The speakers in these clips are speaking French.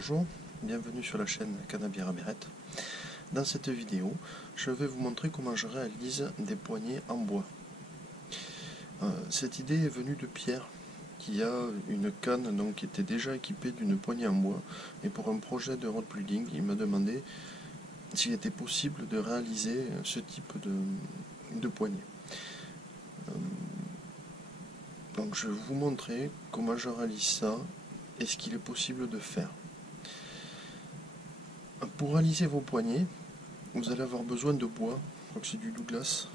Bonjour, bienvenue sur la chaîne Cannabière à Bérette. Dans cette vidéo, je vais vous montrer comment je réalise des poignées en bois. Cette idée est venue de Pierre, qui a une canne qui était déjà équipée d'une poignée en bois. Et pour un projet de road building, il m'a demandé s'il était possible de réaliser ce type de poignée. Donc je vais vous montrer comment je réalise ça et ce qu'il est possible de faire. Pour réaliser vos poignées, vous allez avoir besoin de bois, donc c'est du Douglas.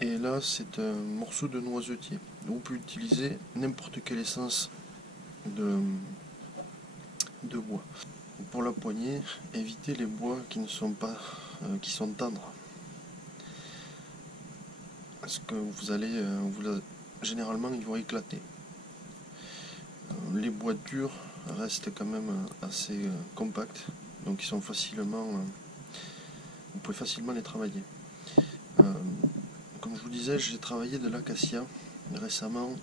Et là c'est un morceau de noisetier. Vous pouvez utiliser n'importe quelle essence de bois. Pour la poignée, évitez les bois qui ne sont pas qui sont tendres. Parce que vous allez généralement ils vont éclater. Les bois durs restent quand même assez compacts, donc ils sont facilement vous pouvez facilement les travailler. Comme je vous disais, j'ai travaillé de l'acacia récemment.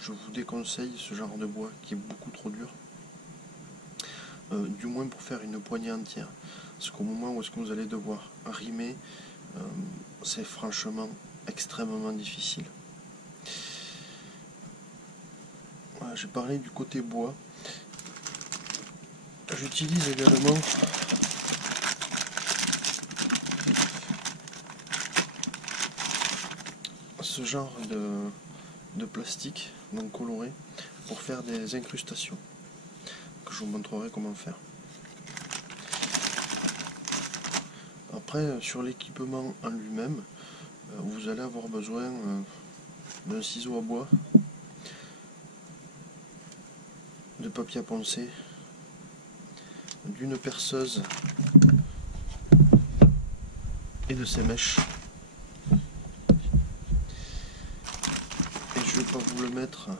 Je vous déconseille ce genre de bois qui est beaucoup trop dur, du moins pour faire une poignée entière, parce qu'au moment où est-ce que vous allez devoir rimer, c'est franchement extrêmement difficile. Voilà, j'ai parlé du côté bois. J'utilise également ce genre de plastique coloré pour faire des incrustations que je vous montrerai comment faire. Après, sur l'équipement en lui-même, vous allez avoir besoin d'un ciseau à bois, de papier à poncer, d'une perceuse et de ses mèches. Et je ne vais pas vous le mettre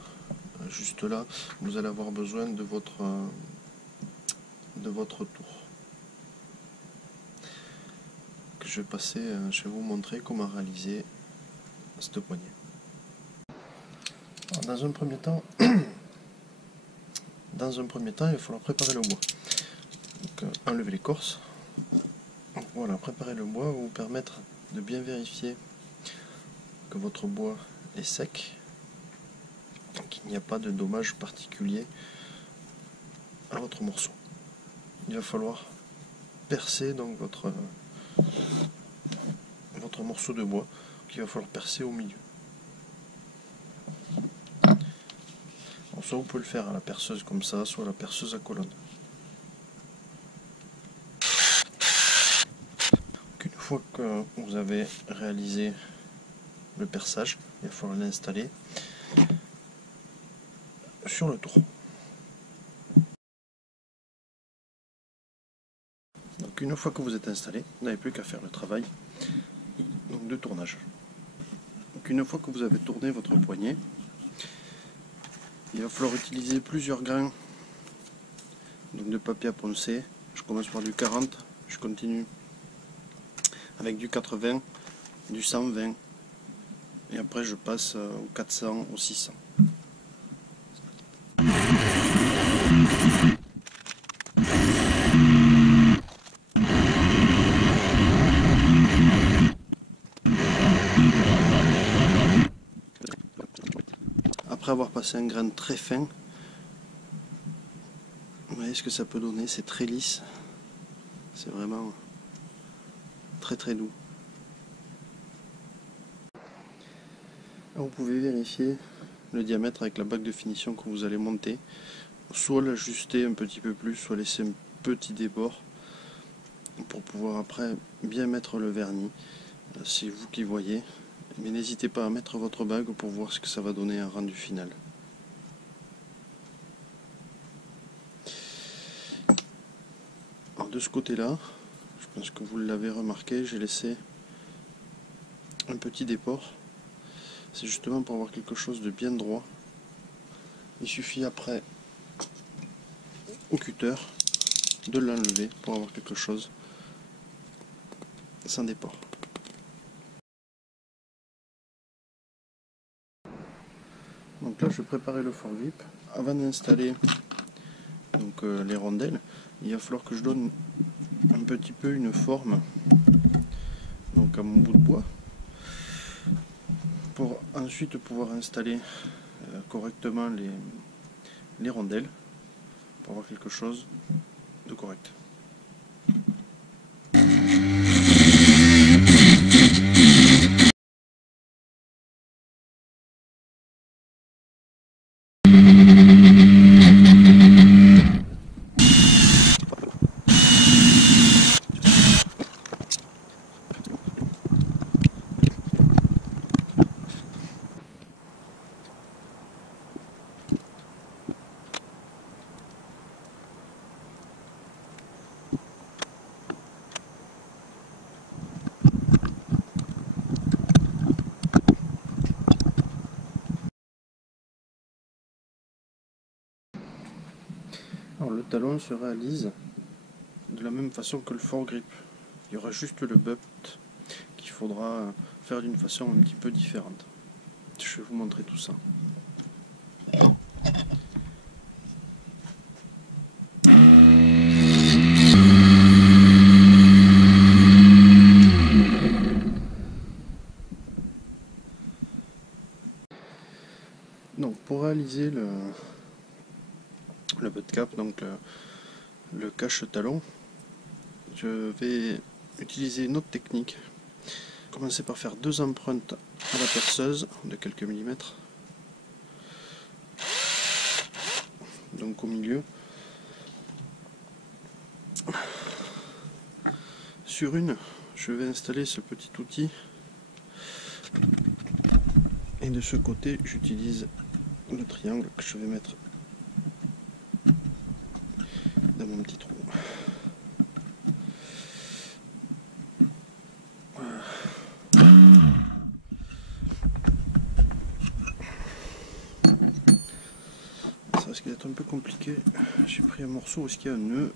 juste là, vous allez avoir besoin de votre tour. Que je vais passer, je vais vous montrer comment réaliser cette poignée. Alors, dans un premier temps, il va falloir préparer le bois. Donc, enlever l'écorce. Voilà, préparer le bois va vous permettre de bien vérifier que votre bois est sec, qu'il n'y a pas de dommages particuliers à votre morceau. Il va falloir percer donc votre morceau de bois, qu'il va falloir percer au milieu. Alors, soit vous pouvez le faire à la perceuse comme ça, soit à la perceuse à colonne. Une fois que vous avez réalisé le perçage, il va falloir l'installer sur le tour. Donc une fois que vous êtes installé, vous n'avez plus qu'à faire le travail de tournage. Donc une fois que vous avez tourné votre poignet, il va falloir utiliser plusieurs grains de papier à poncer. Je commence par du 40, je continue avec du 80, du 120 et après je passe au 400, au 600. Après avoir passé un grain très fin, vous voyez ce que ça peut donner, c'est très lisse, c'est vraiment très très doux. Alors vous pouvez vérifier le diamètre avec la bague de finition que vous allez monter, soit l'ajuster un petit peu plus, soit laisser un petit débord pour pouvoir après bien mettre le vernis. C'est vous qui voyez, mais n'hésitez pas à mettre votre bague pour voir ce que ça va donner un rendu final. Alors de ce côté là, je pense que vous l'avez remarqué, j'ai laissé un petit déport. C'est justement pour avoir quelque chose de bien droit. Il suffit après au cutter de l'enlever pour avoir quelque chose sans déport. Donc là je vais préparer le fort grip. Avant d'installer donc les rondelles, il va falloir que je donne un petit peu une forme donc à mon bout de bois pour ensuite pouvoir installer correctement les rondelles pour avoir quelque chose de correct. Alors le talon se réalise de la même façon que le foregrip. Il y aura juste le butt qu'il faudra faire d'une façon un petit peu différente. Je vais vous montrer tout ça. Donc pour réaliser le butt cap, donc le cache-talon, je vais utiliser une autre technique. Commencer par faire 2 empreintes à la perceuse de quelques millimètres, donc au milieu. Sur une, je vais installer ce petit outil et de ce côté j'utilise le triangle que je vais mettre dans mon petit trou. Voilà. Ça risque d'être un peu compliqué. J'ai pris un morceau où il y a un nœud.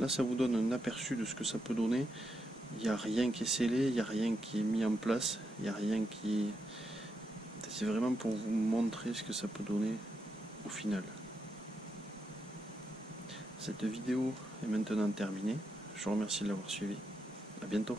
Là, ça vous donne un aperçu de ce que ça peut donner. Il n'y a rien qui est scellé, il n'y a rien qui est mis en place, il n'y a rien qui... C'est vraiment pour vous montrer ce que ça peut donner au final. Cette vidéo est maintenant terminée. Je vous remercie de l'avoir suivi. À bientôt.